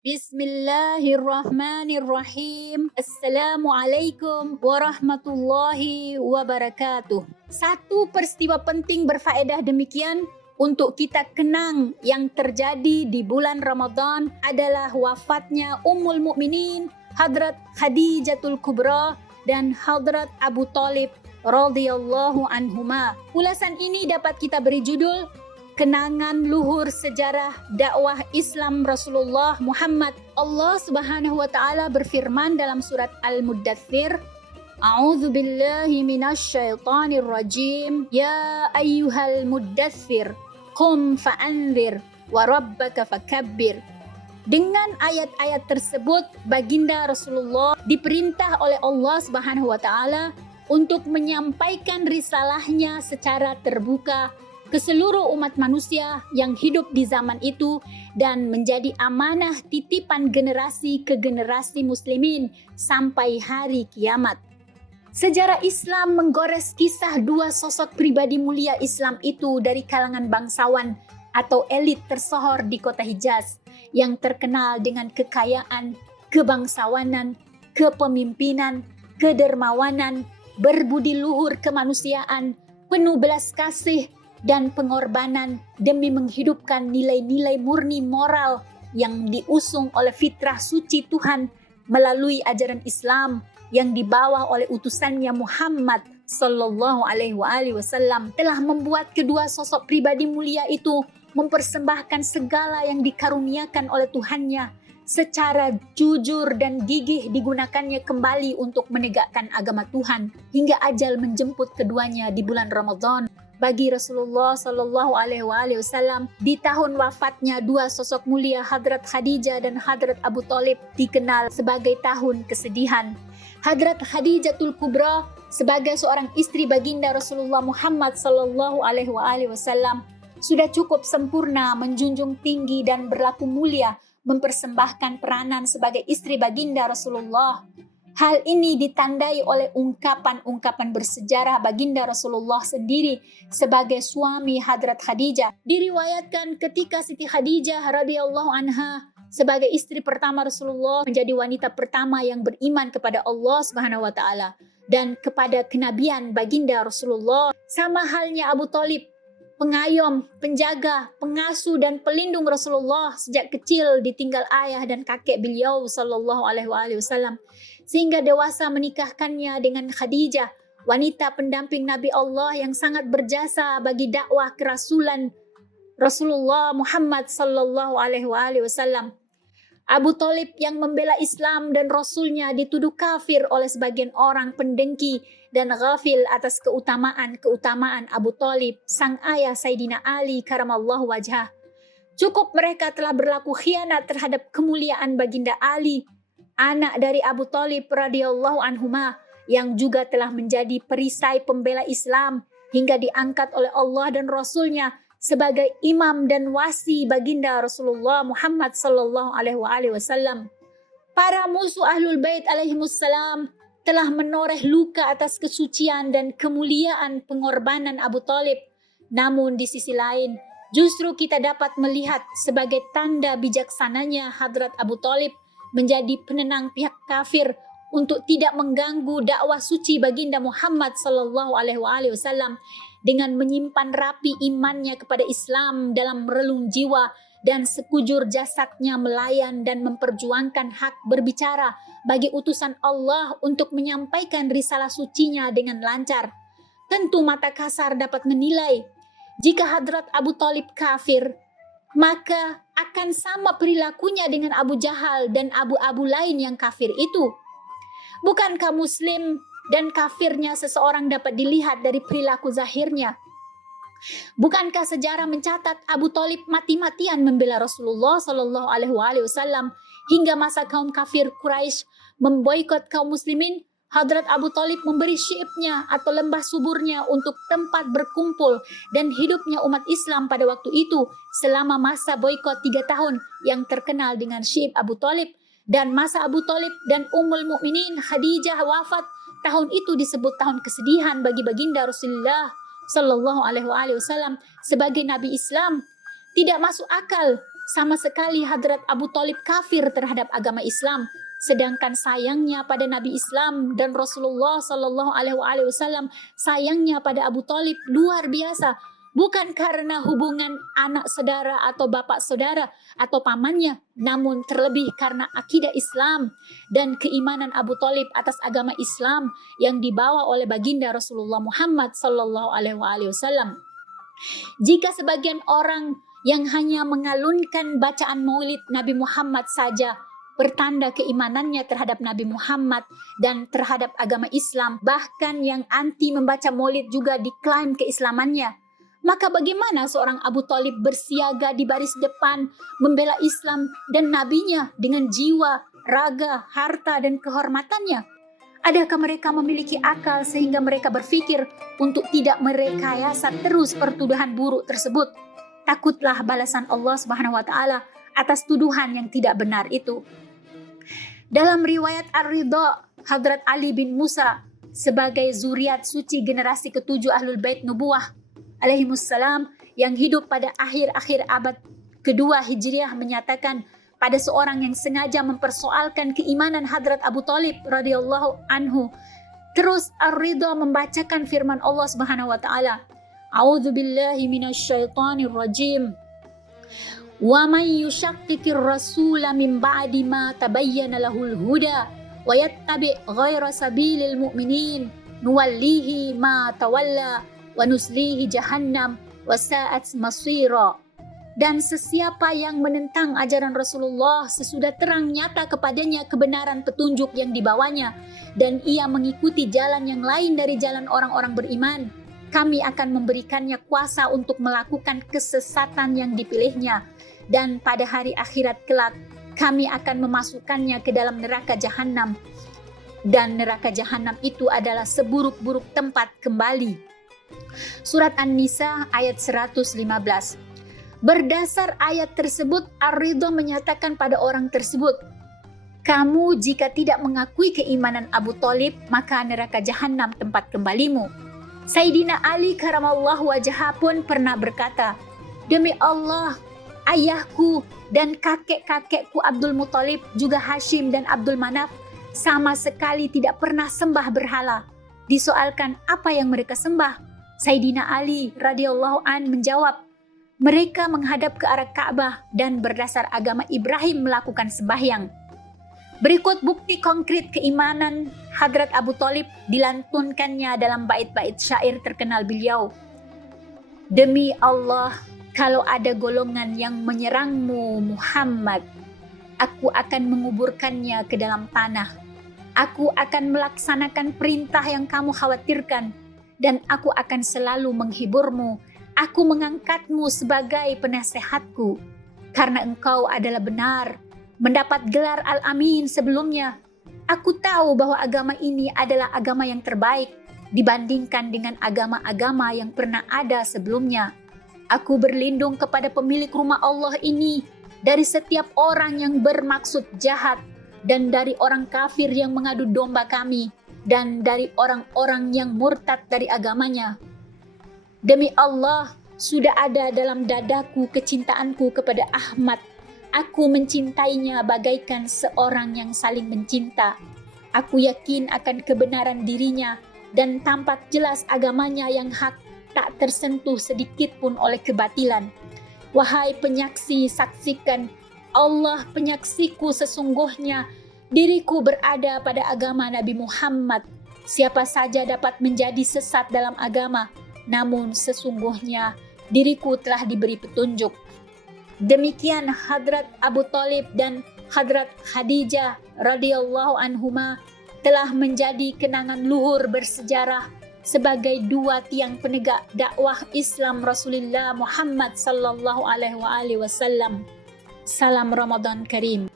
Bismillahirrahmanirrahim. Assalamualaikum warahmatullahi wabarakatuh. Satu peristiwa penting berfaedah demikian untuk kita kenang yang terjadi di bulan Ramadan adalah wafatnya Ummul Mukminin Hadrat Khadijatul Kubra dan Hadrat Abu Thalib radhiyallahu anhuma. Ulasan ini dapat kita beri judul Kenangan luhur sejarah dakwah Islam Rasulullah Muhammad. Allah Subhanahu wa taala berfirman dalam surat Al-Muddatsir, A'udzu billahi minasyaitonir rajim. Ya ayyuhal muddatsir, qum fa'anzir wa rabbaka fakabbir. Dengan ayat-ayat tersebut, baginda Rasulullah diperintah oleh Allah Subhanahu wa taala untuk menyampaikan risalahnya secara terbuka ke seluruh umat manusia yang hidup di zaman itu dan menjadi amanah titipan generasi ke generasi muslimin sampai hari kiamat. Sejarah Islam menggores kisah dua sosok pribadi mulia Islam itu dari kalangan bangsawan atau elit tersohor di kota Hijaz yang terkenal dengan kekayaan, kebangsawanan, kepemimpinan, kedermawanan, berbudi luhur kemanusiaan, penuh belas kasih, dan pengorbanan demi menghidupkan nilai-nilai murni moral yang diusung oleh fitrah suci Tuhan melalui ajaran Islam yang dibawa oleh utusannya Muhammad sallallahu alaihi wasallam telah membuat kedua sosok pribadi mulia itu mempersembahkan segala yang dikaruniakan oleh Tuhannya secara jujur dan gigih digunakannya kembali untuk menegakkan agama Tuhan hingga ajal menjemput keduanya di bulan Ramadan. Bagi Rasulullah Sallallahu Alaihi Wasallam, di tahun wafatnya dua sosok mulia Hadrat Khadijah dan Hadrat Abu Thalib dikenal sebagai tahun kesedihan. Hadrat Khadijatul Kubra sebagai seorang istri baginda Rasulullah Muhammad Sallallahu Alaihi Wasallam sudah cukup sempurna menjunjung tinggi dan berlaku mulia mempersembahkan peranan sebagai istri baginda Rasulullah. Hal ini ditandai oleh ungkapan-ungkapan bersejarah baginda Rasulullah sendiri sebagai suami Hadrat Khadijah. Diriwayatkan ketika Siti Khadijah radhiyallahu anha sebagai istri pertama Rasulullah menjadi wanita pertama yang beriman kepada Allah Subhanahu wa taala dan kepada kenabian baginda Rasulullah. Sama halnya Abu Thalib, pengayom, penjaga, pengasuh dan pelindung Rasulullah sejak kecil ditinggal ayah dan kakek beliau sallallahu alaihi wasallam sehingga dewasa menikahkannya dengan Khadijah, wanita pendamping Nabi Allah yang sangat berjasa bagi dakwah kerasulan Rasulullah Muhammad sallallahu alaihi wasallam. Abu Thalib yang membela Islam dan Rasulnya dituduh kafir oleh sebagian orang pendengki dan ghafil atas keutamaan Abu Thalib, sang ayah Sayyidina Ali karamallahu wajhah. Cukup mereka telah berlaku khianat terhadap kemuliaan baginda Ali, anak dari Abu Thalib radhiyallahu anhuma, yang juga telah menjadi perisai pembela Islam hingga diangkat oleh Allah dan Rasulnya sebagai imam dan wasi baginda Rasulullah Muhammad sallallahu alaihi wasallam. Para musuh Ahlul Bait alaihimussalam telah menoreh luka atas kesucian dan kemuliaan pengorbanan Abu Thalib. Namun di sisi lain, justru kita dapat melihat sebagai tanda bijaksananya Hadrat Abu Thalib menjadi penenang pihak kafir untuk tidak mengganggu dakwah suci baginda Muhammad sallallahu alaihi wasallam dengan menyimpan rapi imannya kepada Islam dalam relung jiwa dan sekujur jasadnya melayan dan memperjuangkan hak berbicara bagi utusan Allah untuk menyampaikan risalah sucinya dengan lancar. Tentu mata kasar dapat menilai, jika Hadrat Abu Thalib kafir, maka akan sama perilakunya dengan Abu Jahal dan abu-abu lain yang kafir itu. Bukankah muslim dan kafirnya seseorang dapat dilihat dari perilaku zahirnya? Bukankah sejarah mencatat Abu Thalib mati-matian membela Rasulullah Shallallahu Alaihi Wasallam hingga masa kaum kafir Quraisy memboikot kaum muslimin? Hadrat Abu Thalib memberi syiibnya atau lembah suburnya untuk tempat berkumpul dan hidupnya umat Islam pada waktu itu selama masa boikot 3 tahun yang terkenal dengan syiib Abu Thalib. Dan masa Abu Thalib dan Ummul Mukminin Khadijah wafat, tahun itu disebut tahun kesedihan bagi baginda Rasulullah Sallallahu Alaihi Wasallam sebagai Nabi Islam. Tidak masuk akal sama sekali Hadrat Abu Thalib kafir terhadap agama Islam, sedangkan sayangnya pada Nabi Islam dan Rasulullah Shallallahu Alaihi Wasallam, sayangnya pada Abu Thalib luar biasa. Bukan karena hubungan anak saudara atau bapak saudara atau pamannya, namun terlebih karena akidah Islam dan keimanan Abu Thalib atas agama Islam yang dibawa oleh baginda Rasulullah Muhammad Sallallahu Alaihi Wasallam. Jika sebagian orang yang hanya mengalunkan bacaan maulid Nabi Muhammad saja bertanda keimanannya terhadap Nabi Muhammad dan terhadap agama Islam, bahkan yang anti membaca maulid juga diklaim keislamannya, maka bagaimana seorang Abu Thalib bersiaga di baris depan membela Islam dan nabinya dengan jiwa, raga, harta dan kehormatannya? Adakah mereka memiliki akal sehingga mereka berpikir untuk tidak merekayasa terus pertuduhan buruk tersebut? Takutlah balasan Allah Subhanahu wa taala atas tuduhan yang tidak benar itu. Dalam riwayat Ar-Ridha, Hadrat Ali bin Musa sebagai zuriat suci generasi ke-7 Ahlul Bait Nubuwah alaihimussalam yang hidup pada akhir-akhir abad kedua Hijriah menyatakan pada seorang yang sengaja mempersoalkan keimanan Hadrat Abu Thalib radhiyallahu anhu. Terus Ar-Ridha membacakan firman Allah Subhanahu wa taala, A'udzubillahi minasyaitonir rajim. Wa may yushaqqiqir rasula min ba'di ma tabayyana lahul huda wa yattabi' ghaira sabilil mu'minin nuwallihi ma tawalla wa nuslihi jahannam wa sa'at masira. Dan sesiapa yang menentang ajaran Rasulullah sesudah terang nyata kepadanya kebenaran petunjuk yang dibawanya dan ia mengikuti jalan yang lain dari jalan orang-orang beriman, kami akan memberikannya kuasa untuk melakukan kesesatan yang dipilihnya, dan pada hari akhirat kelak kami akan memasukkannya ke dalam neraka jahanam, dan neraka jahanam itu adalah seburuk-buruk tempat kembali. Surat An-Nisa ayat 115. Berdasar ayat tersebut, Ar-Ridha menyatakan pada orang tersebut, kamu jika tidak mengakui keimanan Abu Thalib, maka neraka jahanam tempat kembalimu. Sayyidina Ali karamallahu wajhah pun pernah berkata, demi Allah, ayahku dan kakek-kakekku Abdul Muthalib, juga Hashim dan Abdul Manaf, sama sekali tidak pernah sembah berhala. Disoalkan apa yang mereka sembah, Sayyidina Ali radhiyallahu an menjawab, mereka menghadap ke arah Ka'bah dan berdasar agama Ibrahim melakukan sembahyang. Berikut bukti konkret keimanan Hadrat Abu Thalib dilantunkannya dalam bait-bait syair terkenal beliau. Demi Allah, kalau ada golongan yang menyerangmu Muhammad, aku akan menguburkannya ke dalam tanah. Aku akan melaksanakan perintah yang kamu khawatirkan, dan aku akan selalu menghiburmu. Aku mengangkatmu sebagai penasehatku, karena engkau adalah benar, mendapat gelar Al-Amin sebelumnya. Aku tahu bahwa agama ini adalah agama yang terbaik dibandingkan dengan agama-agama yang pernah ada sebelumnya. Aku berlindung kepada pemilik rumah Allah ini dari setiap orang yang bermaksud jahat, dan dari orang kafir yang mengadu domba kami, dan dari orang-orang yang murtad dari agamanya. Demi Allah, sudah ada dalam dadaku kecintaanku kepada Ahmad. Aku mencintainya bagaikan seorang yang saling mencinta. Aku yakin akan kebenaran dirinya dan tampak jelas agamanya yang hak, tak tersentuh sedikit pun oleh kebatilan. Wahai penyaksi, saksikan, Allah penyaksiku sesungguhnya diriku berada pada agama Nabi Muhammad. Siapa saja dapat menjadi sesat dalam agama, namun sesungguhnya diriku telah diberi petunjuk. Demikian Hadrat Abu Thalib dan Hadrat Khadijah radhiyallahu anhuma telah menjadi kenangan luhur bersejarah sebagai dua tiang penegak dakwah Islam Rasulullah Muhammad sallallahu alaihi wasallam. Salam Ramadan Karim.